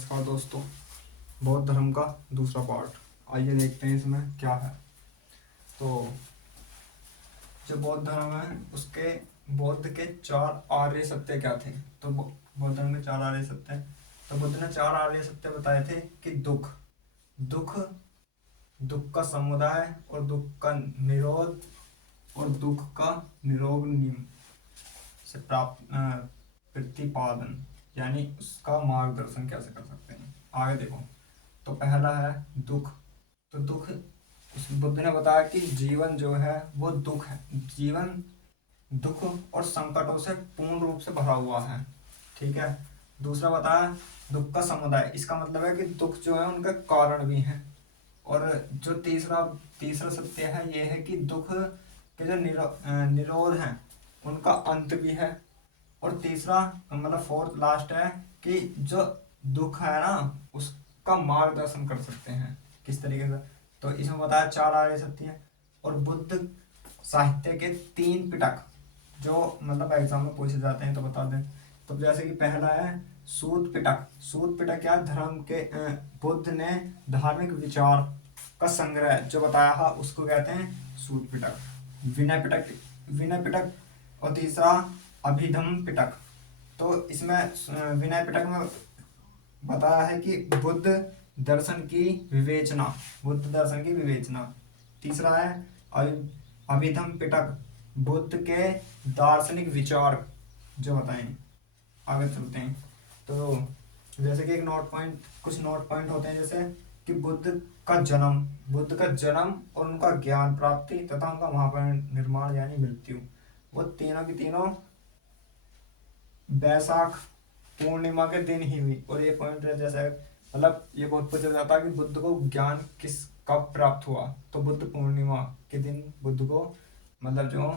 नमस्कार दोस्तों। बौद्ध धर्म का दूसरा पार्ट, आइए देखते हैं इसमें क्या है। तो जो बौद्ध धर्म है उसके बौद्ध के चार आर्य सत्य क्या थे। तो बौद्ध धर्म के चार आर्य सत्य, तो बुद्ध ने चार आर्य सत्य बताए थे कि दुख दुख दुख का समुदाय और दुख का निरोध और दुख का निरोग नियम से प्राप्त प्रतिपादन, यानी उसका मार्गदर्शन कैसे कर सकते हैं। आगे देखो, तो पहला है दुख। तो दुख, उस बुद्ध ने बताया कि जीवन जो है वो दुख है। जीवन दुख और संकटों से पूर्ण रूप से भरा हुआ है। ठीक है। दूसरा बताया दुख का समुदाय, इसका मतलब है कि दुख जो है उनके कारण भी हैं। और जो तीसरा तीसरा सत्य है ये है कि दुख के जो निरोध है उनका अंत भी है। और तीसरा मतलब फोर्थ लास्ट है कि जो दुख है ना उसका मार्गदर्शन कर सकते हैं किस तरीके से। तो इसमें बताया चार आर्य सत्य है। और बुद्ध साहित्य के तीन पिटक जो मतलब एग्जाम में पूछे जाते हैं तो बता दें। तो जैसे कि पहला है सूत पिटक। सूत पिटक क्या, धर्म के बुद्ध ने धार्मिक विचार का संग्रह जो बताया है उसको कहते हैं सूत पिटक। विनय पिटक और तीसरा अभिधम पिटक। तो इसमें विनय पिटक में बताया है कि बुद्ध दर्शन की विवेचना। तीसरा है अभिधम पिटक, बुद्ध के दार्शनिक विचार जो बताएं। आगे चलते हैं। तो जैसे कि कुछ नोट पॉइंट होते हैं, जैसे कि बुद्ध का जन्म और उनका ज्ञान प्राप्ति तथा उनका महापरिनिर्वाण यानी मृत्यु, वो तीनों की तीनों वैशाख पूर्णिमा के दिन ही हुई। और ये पॉइंट जैसे मतलब ये बहुत पूछा जाता है कि बुद्ध को ज्ञान कब प्राप्त हुआ। तो बुद्ध पूर्णिमा के दिन बुद्ध को मतलब जो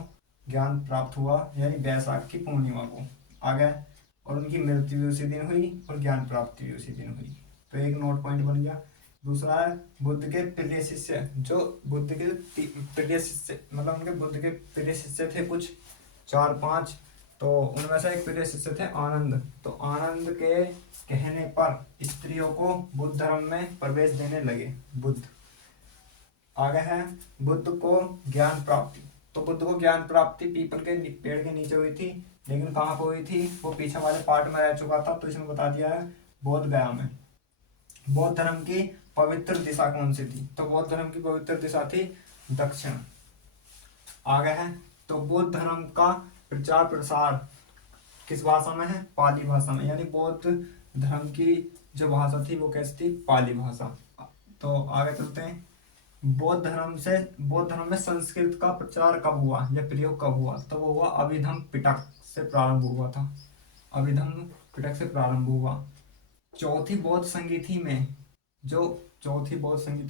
ज्ञान प्राप्त हुआ यानी वैशाख की पूर्णिमा को। आ गया। और उनकी मृत्यु भी उसी दिन हुई और ज्ञान प्राप्ति भी उसी दिन हुई। तो एक नोट पॉइंट बन गया। दूसरा है बुद्ध के प्रिय शिष्य, जो बुद्ध के प्रिय शिष्य मतलब उनके बुद्ध के प्रिय शिष्य थे कुछ 4-5। तो उनमें से एक प्रिय शिष्य थे आनंद। तो आनंद के कहने पर स्त्रियों को बुद्ध धर्म में प्रवेश देने लगे बुद्ध। आगे है बुद्ध को ज्ञान प्राप्ति। तो बुद्ध को ज्ञान प्राप्ति पीपल के पेड़ के नीचे हुई थी, लेकिन कहाँ पर हुई थी वो पीछे वाले पार्ट में रह चुका था। तो इसमें बता दिया है बोध गया में। बौद्ध धर्म की पवित्र दिशा कौन सी थी। तो बौद्ध धर्म की पवित्र दिशा थी दक्षिण। आगे है तो बौद्ध धर्म का प्रचार प्रसार किस भाषा में है, पाली भाषा में। यानी बौद्ध धर्म की जो भाषा थी वो कैसी थी, पाली भाषा। तो आगे चलते हैं। बौद्ध धर्म में संस्कृत का प्रचार कब हुआ या प्रयोग कब हुआ। तो वो हुआ अभिधम पिटक से प्रारंभ हुआ था। अभिधम पिटक से प्रारंभ हुआ। चौथी बौद्ध संगीति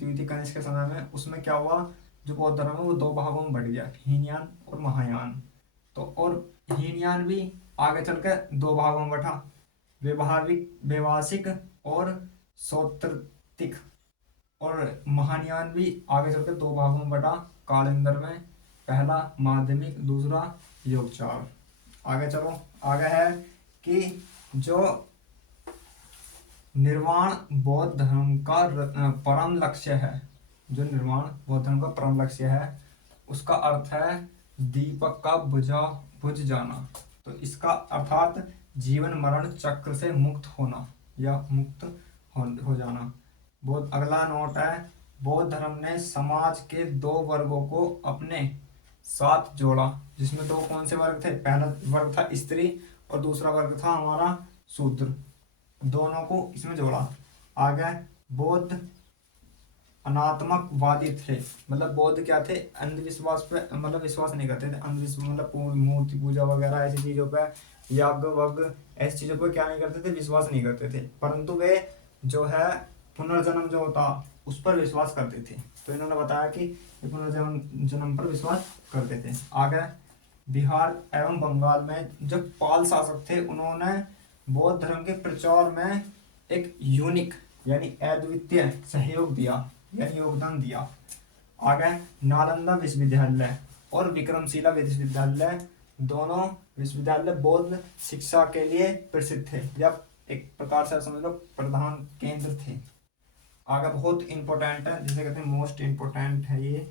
हुई थी कनिष्क के समय में, उसमें क्या हुआ, जो बौद्ध धर्म है वो दो भागों में बढ़ गया, हीनयान और महायान। तो और हीनयान भी आगे चलकर दो भागों में बढ़ा, व्यवहासिक और सौत्रिक। और महायान भी आगे चलकर दो भागों में बढ़ा कालेंदर में, पहला माध्यमिक दूसरा योगचार। आगे चलो, आगे है कि जो निर्वाण बौद्ध धर्म का परम लक्ष्य है। जो निर्वाण बौद्ध धर्म का परम लक्ष्य है उसका अर्थ है दीपक का बुझ जाना। तो इसका अर्थात जीवन मरण चक्र से मुक्त होना या मुक्त हो जाना। अगला नोट है बौद्ध धर्म ने समाज के दो वर्गों को अपने साथ जोड़ा, जिसमें दो कौन से वर्ग थे, पहला वर्ग था स्त्री और दूसरा वर्ग था हमारा शूद्र। दोनों को इसमें जोड़ा। आगे बौद्ध अनात्मकवादी थे, मतलब बौद्ध क्या थे, अंधविश्वास पे मतलब विश्वास नहीं करते थे। अंधविश्वास मतलब मूर्ति पूजा वगैरह ऐसी चीजों पे, यज्ञ वज्ञ ऐसी चीजों पे क्या नहीं करते थे, विश्वास नहीं करते थे। परंतु वे जो है पुनर्जन्म जो होता उस पर विश्वास करते थे। तो इन्होंने बताया कि पुनर्जन्म पर विश्वास करते थे। आगे बिहार एवं बंगाल में जो पाल शासक थे उन्होंने बौद्ध धर्म के प्रचार में एक यूनिक यानी अद्वितीय सहयोग दिया यानी योगदान दिया। आगे नालंदा विश्वविद्यालय और विक्रमशिला विश्वविद्यालय, दोनों विश्वविद्यालय बौद्ध शिक्षा के लिए प्रसिद्ध थे या एक प्रकार से समझ लो प्रधान केंद्र थे। आगे बहुत इंपॉर्टेंट है, जिसे कहते हैं मोस्ट इंपॉर्टेंट है ये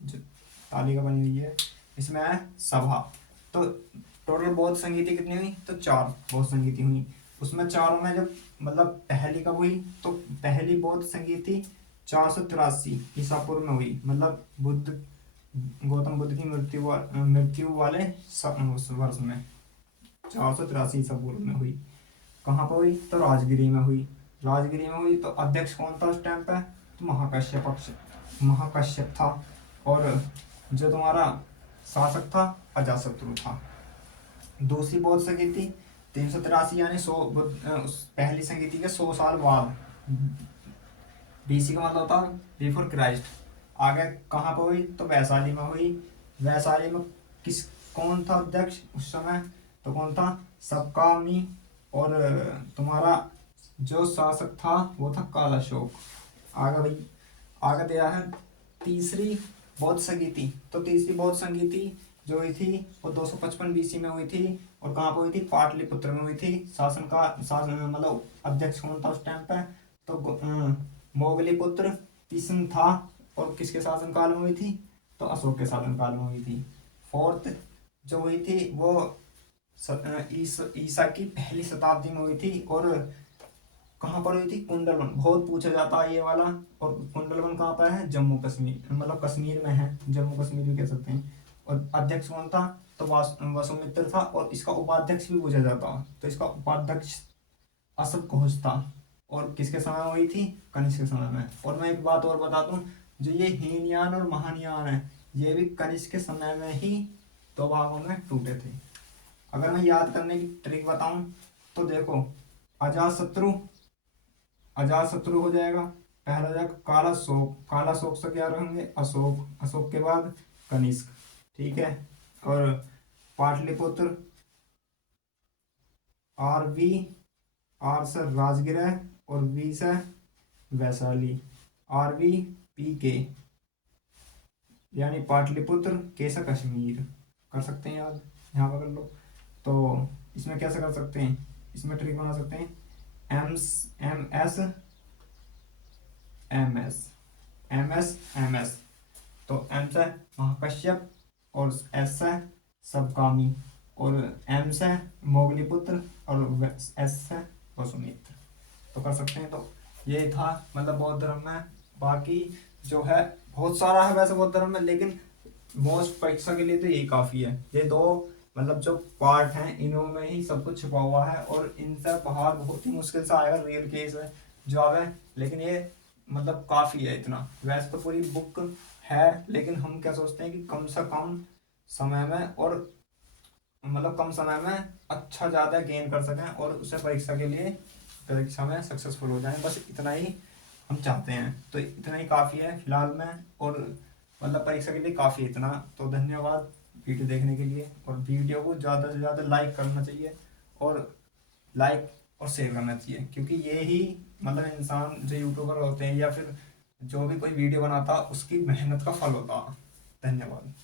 जो तालिका बनी हुई है, इसमें है सभा। तो टोटल बौद्ध संगीति कितनी हुई, तो 4 बौद्ध संगीति हुई। उसमें चारों में जब मतलब पहली कब हुई, तो पहली बौद्ध संगीति 483 ईसा पूर्व में हुई, मतलब गौतम बुद्ध की मृत्यु वाले उस वर्ष में 483 ईसा पूर्व में हुई। कहाँ पर हुई, तो राजगिरी में हुई। राजगिरी में हुई तो अध्यक्ष कौन था उस टाइम पे, तो महाकश्यप था। और जो तुम्हारा शासक था अजातशत्रु था। दूसरी बौद्ध संगीति 383 यानी 100 उस पहली संगीति के 100 साल बाद, बीसी का मतलब था बिफोर क्राइस्ट। आगे कहाँ पर हुई, तो वैशाली में हुई। वैशाली में कौन था अध्यक्ष उस समय, तो कौन था, सबकामी। और तुम्हारा जो शासक था वो था कालाशोक। आगे भाई आगे दिया है तीसरी बौद्ध संगीति। तो तीसरी बौद्ध संगीति जो हुई थी वो 255 बीसी में हुई थी। और कहाँ पर हुई थी, पाटलिपुत्र में हुई थी। शासन मतलब अध्यक्ष कौन था उस टाइम पे, तो मोगलीपुत्र तीसन था। और किसके शासनकाल में हुई थी, तो अशोक के शासनकाल में हुई थी। फोर्थ जो हुई थी वो ईसा की पहली शताब्दी में हुई थी। और कहाँ पर हुई थी, कुंडलवन, बहुत पूछा जाता है ये वाला। और कुंडलवन कहाँ पर है, जम्मू कश्मीर, मतलब कश्मीर में है, जम्मू कश्मीर भी कह सकते हैं। और अध्यक्ष कौन था, तो वसुमित्र था। और इसका उपाध्यक्ष भी पूछा जाता, तो इसका उपाध्यक्ष अशोक घोष था। और किसके समय में हुई थी, कनिष्क के समय में। और मैं एक बात और बता दूं, जो ये हीनयान और महायान है, ये भी कनिष्क के समय में ही 2 भागों में टूटे थे। अगर मैं याद करने की ट्रिक बताऊं तो देखो, अजातशत्रु अजातशत्रु हो जाएगा, पहला हो जाएगा कालाशोक, कालाशोक से क्या रहेंगे, अशोक, अशोक के बाद कनिष्क, ठीक है। और पाटलिपुत्र, आर वी, आर से राजगृह और वी से वैशाली, आर वी पी के, यानी पाटलिपुत्र, के से कश्मीर। कर सकते हैं याद, यहाँ पर कर लो। तो इसमें कैसे कर सकते हैं, इसमें ट्रिक बना सकते हैं, M S M S M S M S. तो एम से महाकश्यप और एस से सबकामी और एम से मोगलीपुत्र और एस से वसुमित्र। तो कर सकते हैं। तो ये था मतलब बौद्ध धर्म में। बाकी जो है बहुत सारा है वैसे बौद्ध धर्म में, लेकिन मोस्ट परीक्षा के लिए तो यही काफ़ी है। ये 2 मतलब जो पार्ट हैं इन्हों में ही सब कुछ छुपा हुआ है। और इनसे बाहर बहुत ही मुश्किल से आएगा, रियल केस है जो आवे। लेकिन ये मतलब काफ़ी है इतना। वैसे तो पूरी बुक है, लेकिन हम क्या सोचते हैं कि कम से कम समय में और मतलब कम समय में अच्छा ज़्यादा गेन कर सकें और उसे परीक्षा में सक्सेसफुल हो जाएं, बस इतना ही हम चाहते हैं। तो इतना ही काफ़ी है फिलहाल में। और मतलब परीक्षा के लिए काफ़ी इतना। तो धन्यवाद वीडियो देखने के लिए। और वीडियो को ज़्यादा से ज़्यादा लाइक करना चाहिए, और लाइक और शेयर करना चाहिए, क्योंकि ये ही मतलब इंसान जो यूट्यूबर होते हैं या फिर जो भी कोई वीडियो बनाता उसकी मेहनत का फल होता। धन्यवाद।